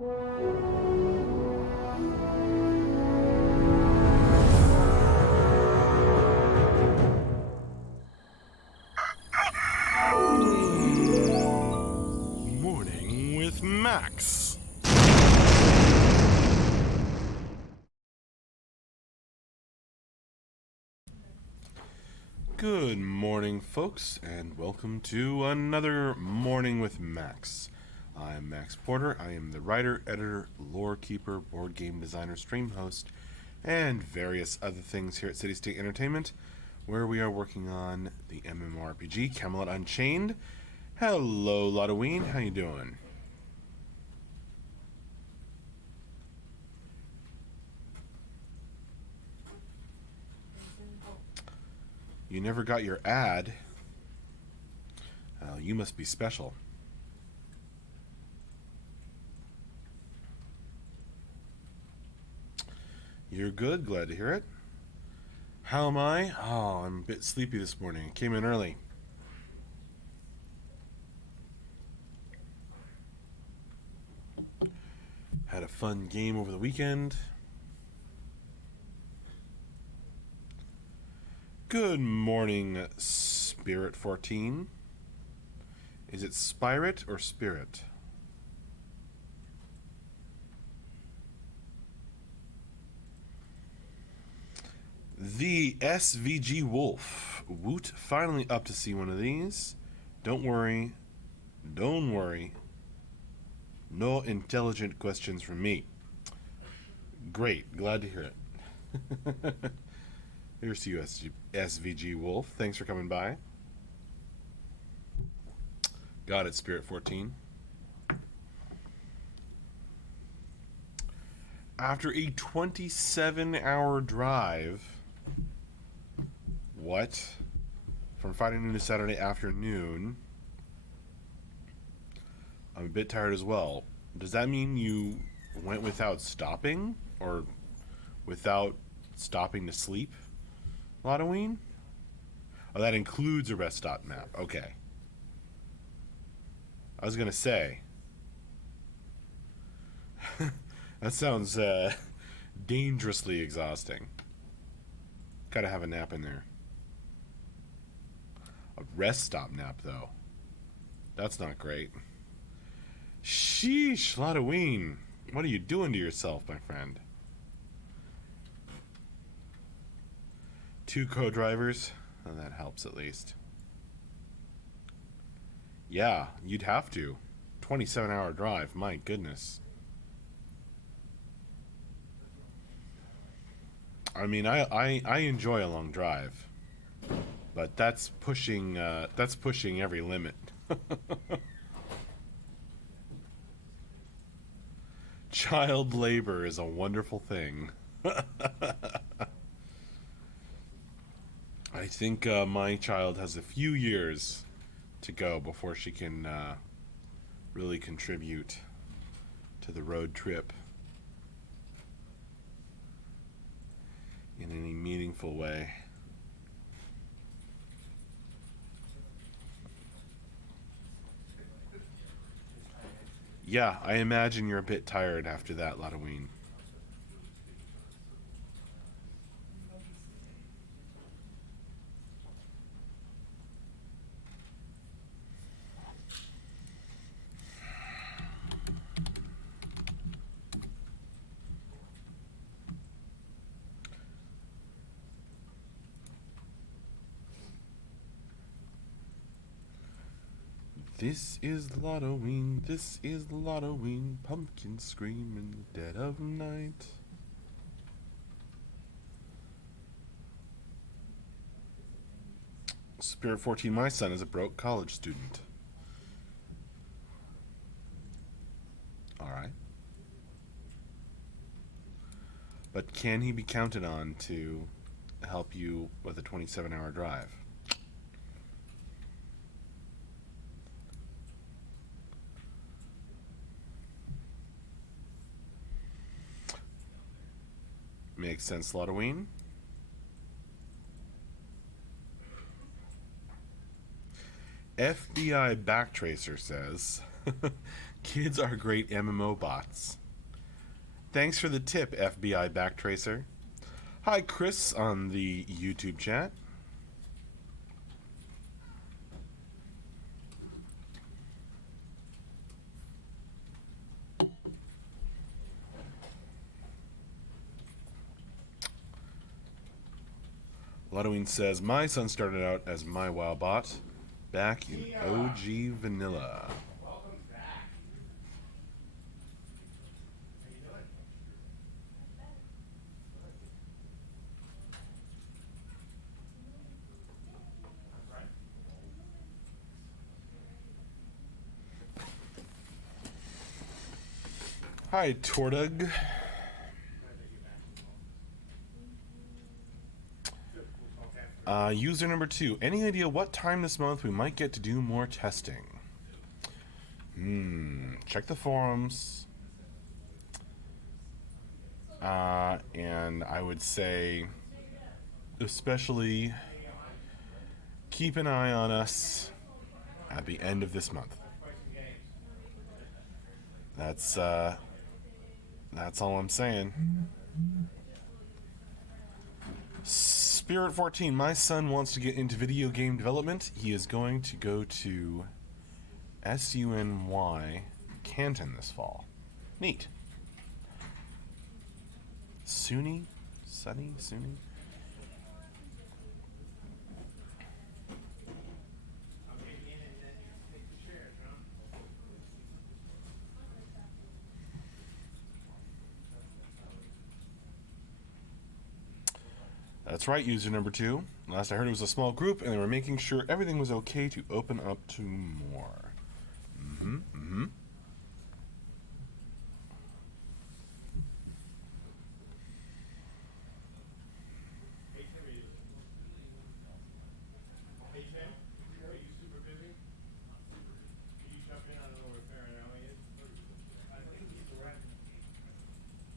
Morning with Max. Good morning, folks, and welcome to another Morning with Max. I'm Max Porter. I am the writer, editor, lore keeper, board game designer, stream host, and various other things here at City State Entertainment, where we are working on the MMORPG Camelot Unchained. Hello, Lotaween. How you doing? You never got your ad. You must be special. You're good. Glad to hear it. How am I? Oh, I'm a bit sleepy this morning. Came in early. Had a fun game over the weekend. Good morning, Spirit 14. Is it Spirit or Spirit? The SVG Wolf. Woot, finally up to see one of these. Don't worry. Don't worry. No intelligent questions from me. Great, glad to hear it. Here's to you, SVG Wolf. Thanks for coming by. Got it, Spirit 14. After a 27-hour drive, what? From Friday noon to Saturday afternoon, I'm a bit tired as well. Does that mean you went without stopping? Or without stopping to sleep, Lotaween? Oh, that includes a rest stop map. Okay. I was going to say. That sounds dangerously exhausting. Gotta have a nap in there. A rest stop nap, though. That's not great. Sheesh, Lotaween. What are you doing to yourself, my friend? 2 co-drivers? Oh, that helps at least. Yeah, you'd have to. 27-hour drive, my goodness. I mean, I enjoy a long drive, but that's pushing every limit. Child labor is a wonderful thing. I think my child has a few years to go before she can really contribute to the road trip in any meaningful way. Yeah, I imagine you're a bit tired after that, Lotaween. This is Lotaween, this is Lotaween, pumpkin scream in the dead of night. Spirit 14, my son is a broke college student. Alright. But can he be counted on to help you with a 27-hour drive? Makes sense, Lotaween. FBI Backtracer says, Kids are great MMO bots. Thanks for the tip, FBI Backtracer. Hi, Chris on the YouTube chat. Ludwig says, my son started out as my WoW bot back in OG Vanilla. Welcome back. How you doing? I'm Brian. Hi, Tortug. Glad that you're back. Good. We'll talk after. User number 2. Any idea what time this month we might get to do more testing? Check the forums. And I would say, especially, keep an eye on us at the end of this month. Play some games. That's all I'm saying. Spirit 14, my son wants to get into video game development. He is going to go to SUNY Canton this fall. Neat. SUNY? SUNY? I'll get in and then you take the chair, John. That's right, user number 2. Last I heard it was a small group and they were making sure everything was okay to open up to more. Hey, Tim, are you super busy? Can you jump in? I don't know where Farron Alley is. I think he's around.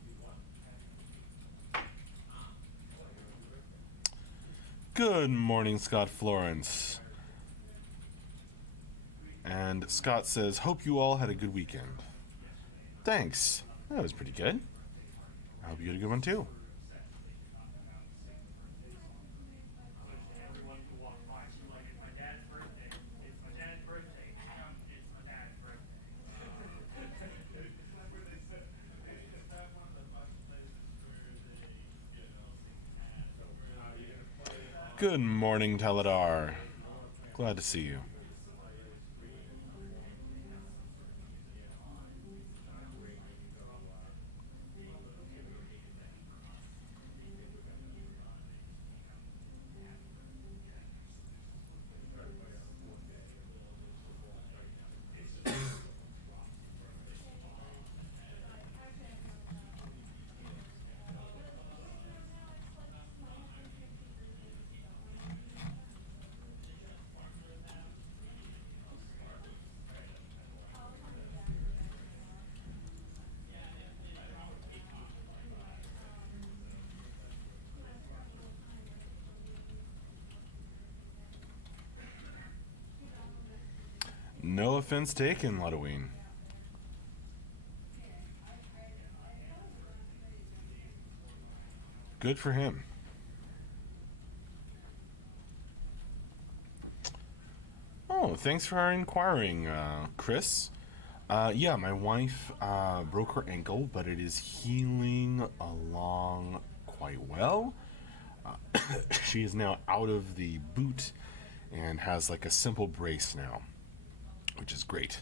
He's what? Good morning, Scott Florence. And Scott says, hope you all had a good weekend. Thanks. That was pretty good. I hope you had a good one too. Everyone who walked by, she's like, it's my dad's birthday. It's my dad's birthday. It's my dad's birthday. Isn't that where they said? Is that one of the bunch of places where they, you know, you're gonna play on Good morning, Teledar. Glad to see you. No offense taken, Ludwig. Good for him. Oh, thanks for inquiring, Chris. Yeah, my wife broke her ankle, but it is healing along quite well. She is now out of the boot and has like a simple brace now, which is great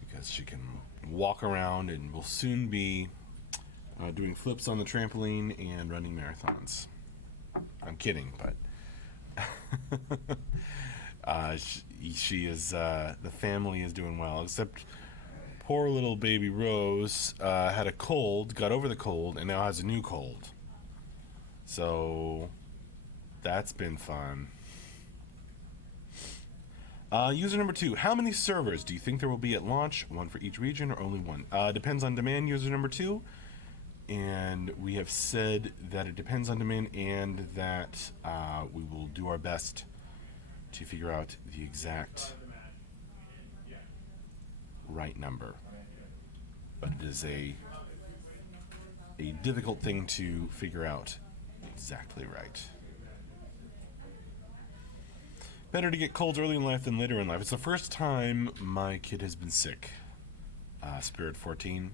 because she can walk around and will soon be doing flips on the trampoline and running marathons. I'm kidding, but she is, the family is doing well, except poor little baby Rose had a cold, got over the cold, and now has a new cold. So that's been fun. User number 2, how many servers do you think there will be at launch? One for each region or only one? Depends on demand, user number 2. And we have said that it depends on demand and that we will do our best to figure out the exact right number. But it is a difficult thing to figure out exactly right. Better to get colds early in life than later in life. It's the first time my kid has been sick. Spirit 14.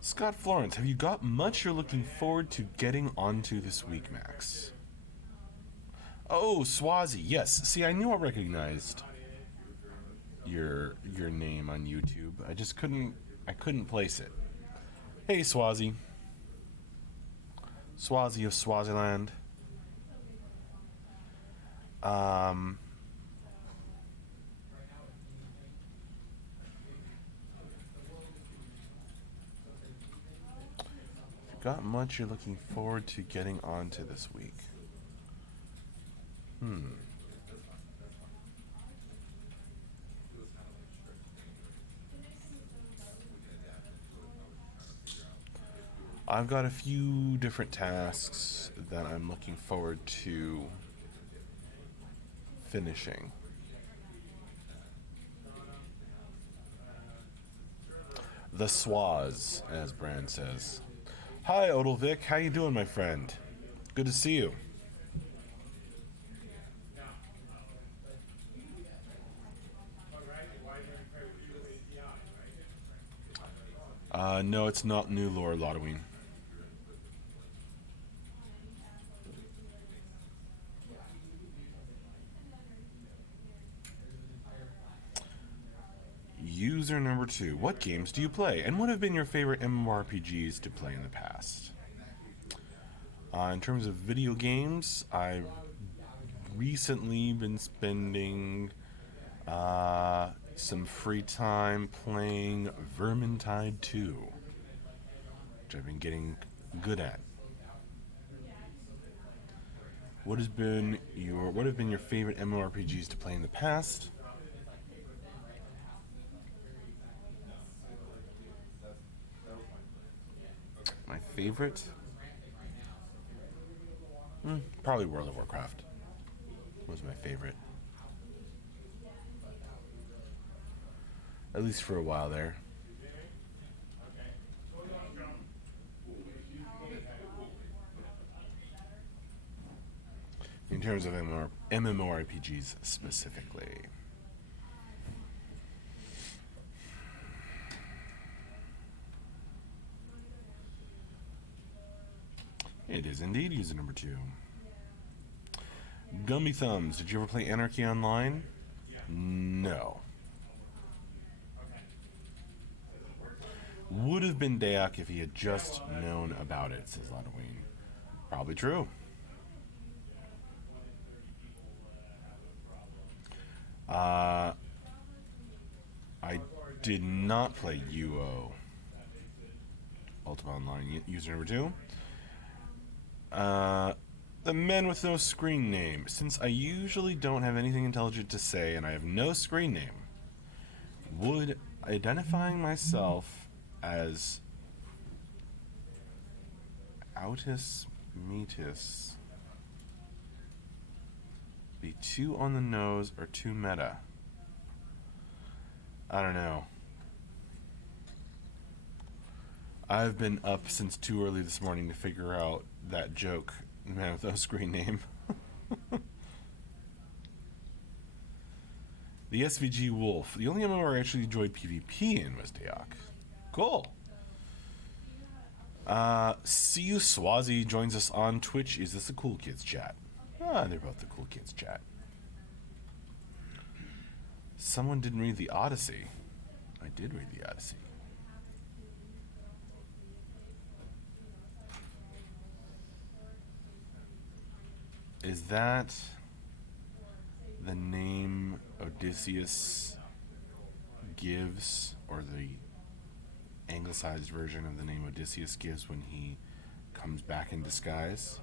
Scott Florence, have you got much you're looking forward to getting onto this week, Max? Oh, Swazi, yes. See, I knew I recognized your name on YouTube. I couldn't place it. Hey, Swazi. Swazi of Swaziland. Got much you're looking forward to getting onto this week? I've got a few different tasks that I'm looking forward to finishing. The Swaz, as Brand says. Hi, Odilvik. How you doing, my friend? Good to see you. No, it's not new lore, Lotaween. User number 2. What games do you play? And what have been your favorite MMORPGs to play in the past? In terms of video games, I've recently been spending some free time playing Vermintide 2, which I've been getting good at. What have been your favorite MMORPGs to play in the past? My favorite? Probably World of Warcraft was my favorite. At least for a while there. In terms of MMORPGs specifically. It is indeed user number 2. Gummy Thumbs, did you ever play Anarchy Online? No. Would have been Dayak if he had just known about it, says Ladween. Probably true. I did not play UO Ultima Online, user number 2. The Men with No Screen Name. Since I usually don't have anything intelligent to say and I have no screen name, would identifying myself as Autis Metis be too on the nose or too meta? I don't know. I've been up since too early this morning to figure out that joke, Man with No Screen Name. The SVG Wolf. The only MMO I actually enjoyed PvP in was Dayak. Cool. See you, Swazi joins us on Twitch. Is this the Cool Kids chat? They're both the Cool Kids chat. Someone didn't read the Odyssey. I did read the Odyssey. Is that the name Odysseus gives, or the anglicized version of the name Odysseus gives when he comes back in disguise?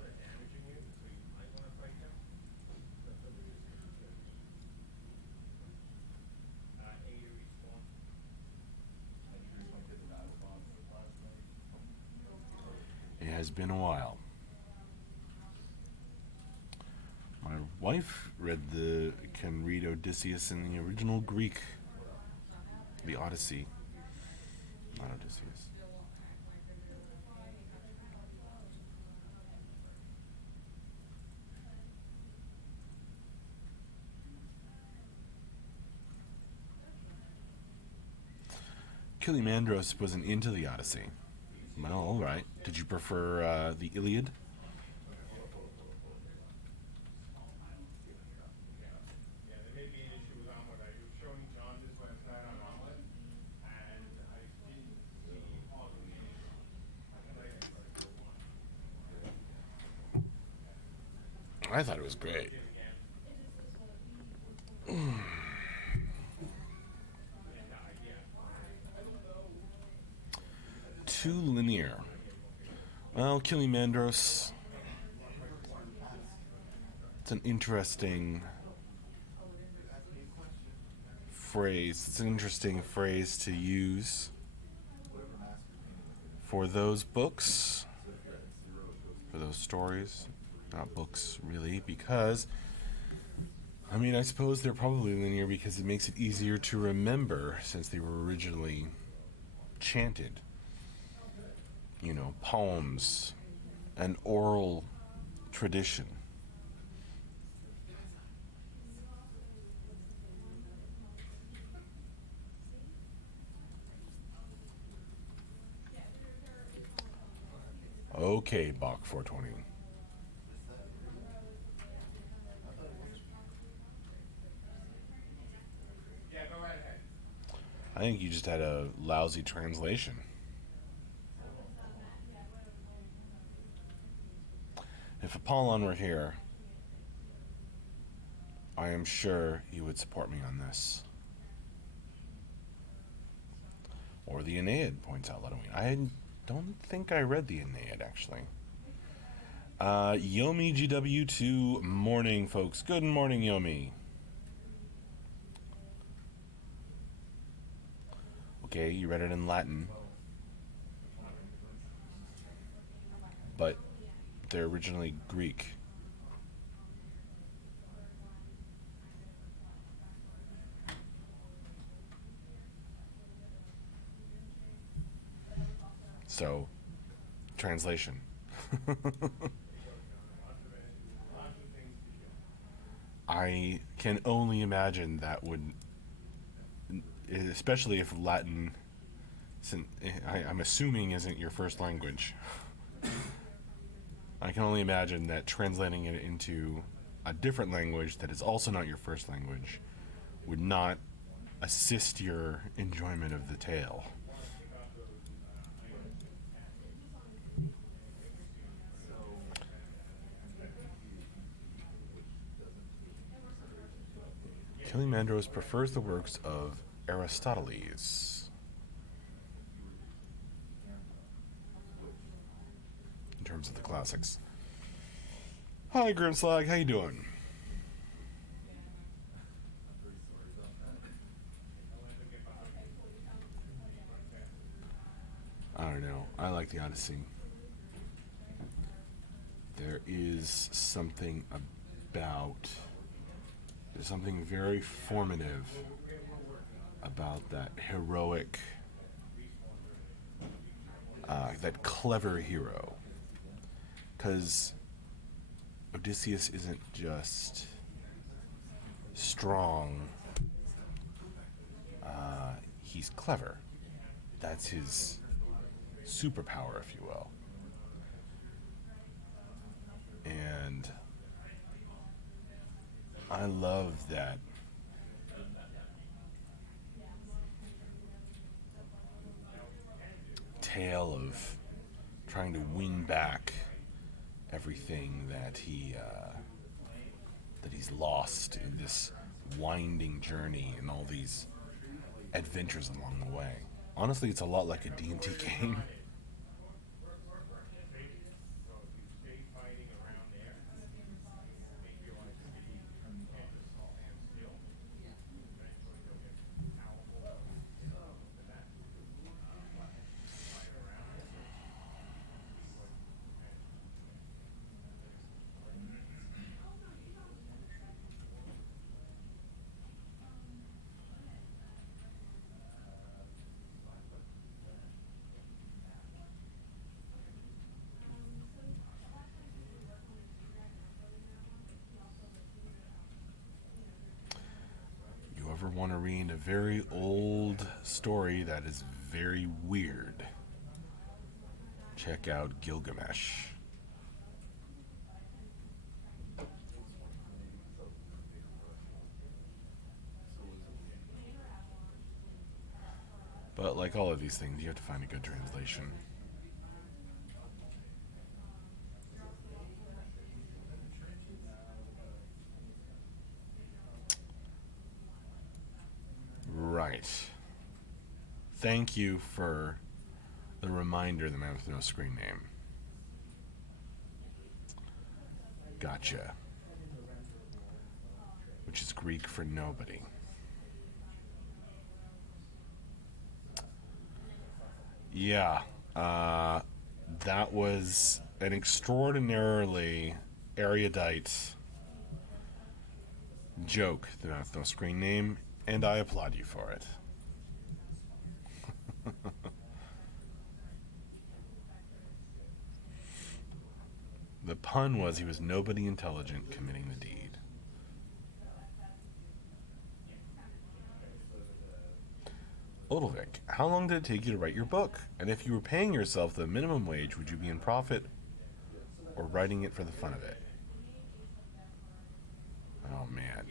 has been a while. My wife can read Odysseus in the original Greek, the Odyssey, not Odysseus. Killimandros wasn't into the Odyssey. Well, all right. Did you prefer the Iliad? I thought it was great. Too linear. Well, Killimandros, it's an interesting phrase. It's an interesting phrase to use for those books, for those stories. Not books, really, because, I mean, I suppose they're probably linear because it makes it easier to remember since they were originally chanted. You know, poems, an oral tradition. Okay, Bach 420. I think you just had a lousy translation. If Apollon were here, I am sure he would support me on this. Or the Aeneid, points out Ludwig. I don't think I read the Aeneid, actually. Yomi GW2, morning, folks. Good morning, Yomi. Okay, you read it in Latin. But they're originally Greek. So, translation. I can only imagine that would, especially if Latin, I'm assuming, isn't your first language. I can only imagine that translating it into a different language that is also not your first language would not assist your enjoyment of the tale. Killimandros prefers the works of Aristoteles in terms of the classics. Hi, Grimslag, how you doing? I don't know. I like the Odyssey. There's something very formative about that heroic, that clever hero. Because Odysseus isn't just strong, he's clever. That's his superpower, if you will. And I love that tale of trying to win back everything that he's lost in this winding journey and all these adventures along the way. Honestly, it's a lot like a D&D game. want to read a very old story that is very weird, check out Gilgamesh. But like all of these things, you have to find a good translation. Right. Thank you for the reminder, the man with no screen name. Gotcha. Which is Greek for nobody. Yeah. That was an extraordinarily erudite joke, the man with no screen name, and I applaud you for it. The pun was he was nobody intelligent committing the deed. Odilvik, how long did it take you to write your book? And if you were paying yourself the minimum wage, would you be in profit or writing it for the fun of it? Oh, man.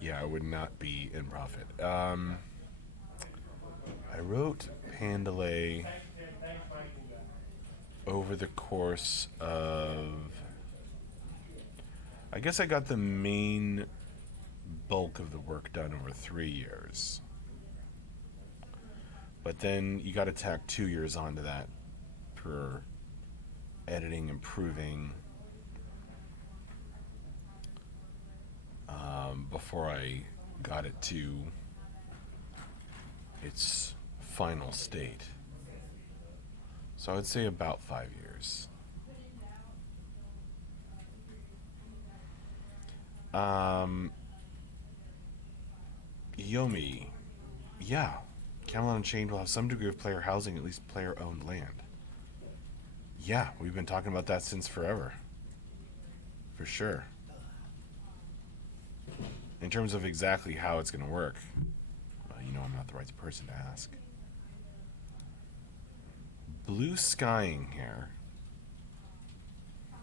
Yeah, I would not be in profit. I wrote Pandalay over the course of... I guess I got the main bulk of the work done over 3 years. But then you got to tack 2 years onto that for editing, improving, before I got it to its final state. So I would say about 5 years. Yomi, yeah, Camelot Unchained will have some degree of player housing, at least player-owned land. Yeah, we've been talking about that since forever. For sure. In terms of exactly how it's going to work, well, you know I'm not the right person to ask. Blue skying here. I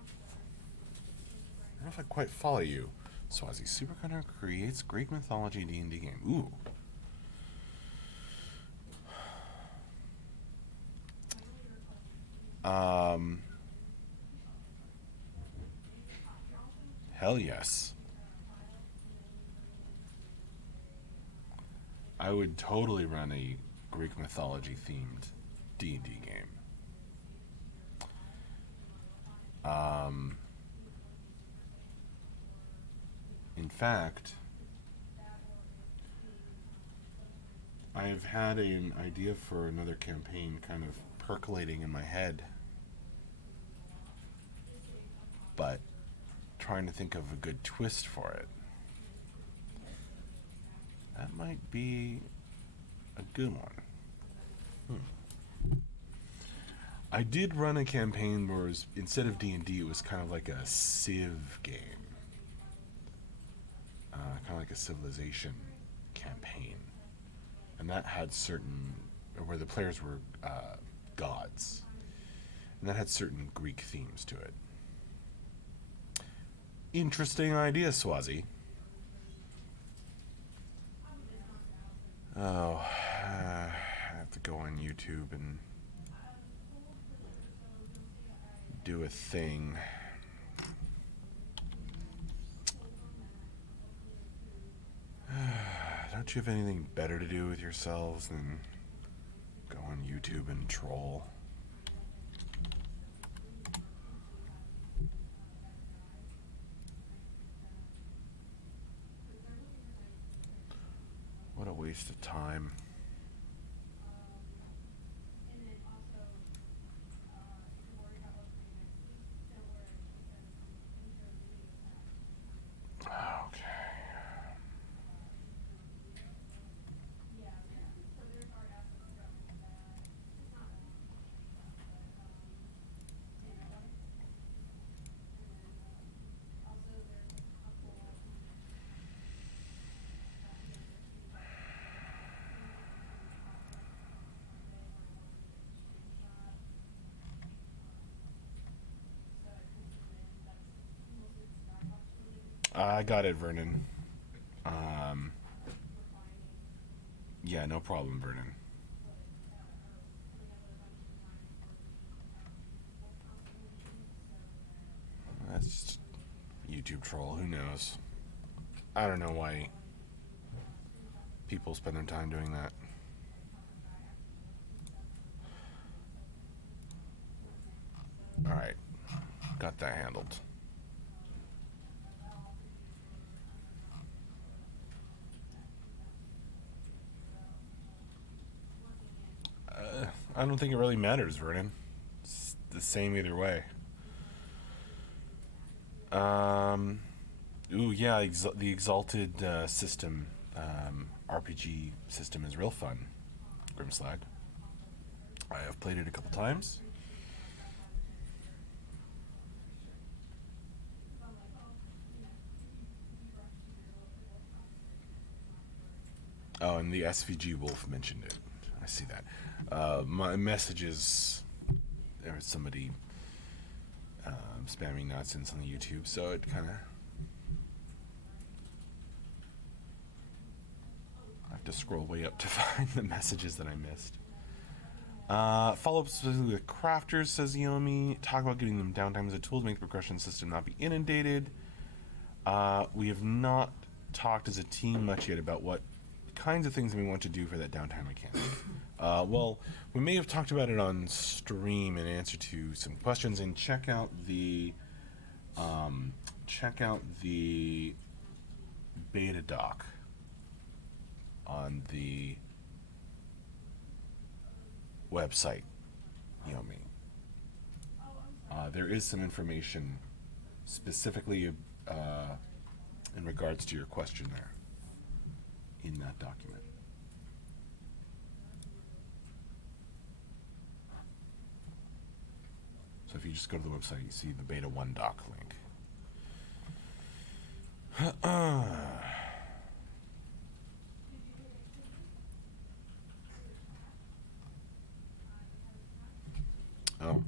don't know if I quite follow you. Swazi Supercunner creates Greek mythology D&D game. Ooh. Hell yes. I would totally run a Greek mythology themed D&D game. In fact, I've had an idea for another campaign kind of percolating in my head, but trying to think of a good twist for it. That might be a good one. I did run a campaign where it was, instead of D&D, it was kind of like a Civ game. Kind of like a Civilization campaign. And that had certain, where the players were gods. And that had certain Greek themes to it. Interesting idea, Swazi. Oh, I have to go on YouTube and do a thing. Don't you have anything better to do with yourselves than go on YouTube and troll? What a waste of time. I got it, Vernon. Yeah, no problem, Vernon. That's just YouTube troll. Who knows? I don't know why people spend their time doing that. Alright. Got that handled. I don't think it really matters, Vernon. It's the same either way. Ooh, yeah, the Exalted system, RPG system is real fun. Grimslag. I have played it a couple times. Oh, and the SVG Wolf mentioned it. I see that. My messages, there was somebody spamming nonsense on the YouTube, so it kind of... I have to scroll way up to find the messages that I missed. Follow up specifically with crafters, says Yomi. Talk about getting them downtime as a tool to make the progression system not be inundated. We have not talked as a team much yet about what kinds of things we want to do for that downtime mechanic. Well, we may have talked about it on stream in answer to some questions, and check out the beta doc on the website, Yomi. There is some information specifically in regards to your question there in that document. So if you just go to the website, you see the beta 1 doc link. Oh.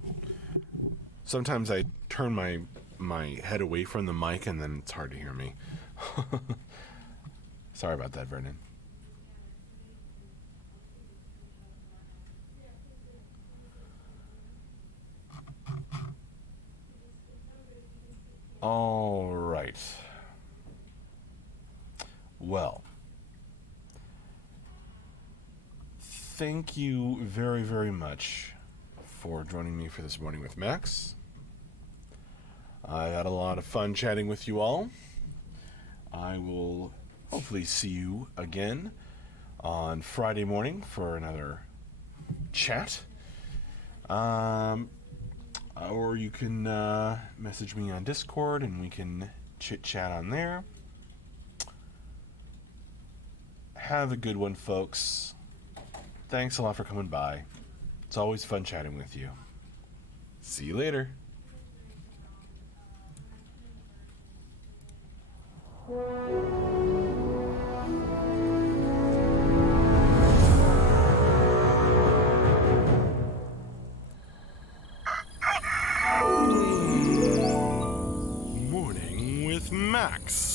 Sometimes I turn my head away from the mic and then it's hard to hear me. Sorry about that, Vernon. All right. Well, thank you very, very much for joining me for this morning with Max. I had a lot of fun chatting with you all. I will hopefully see you again on Friday morning for another chat. Or you can message me on Discord and we can chit-chat on there. Have a good one, folks. Thanks a lot for coming by. It's always fun chatting with you. See you later. Morning with Max.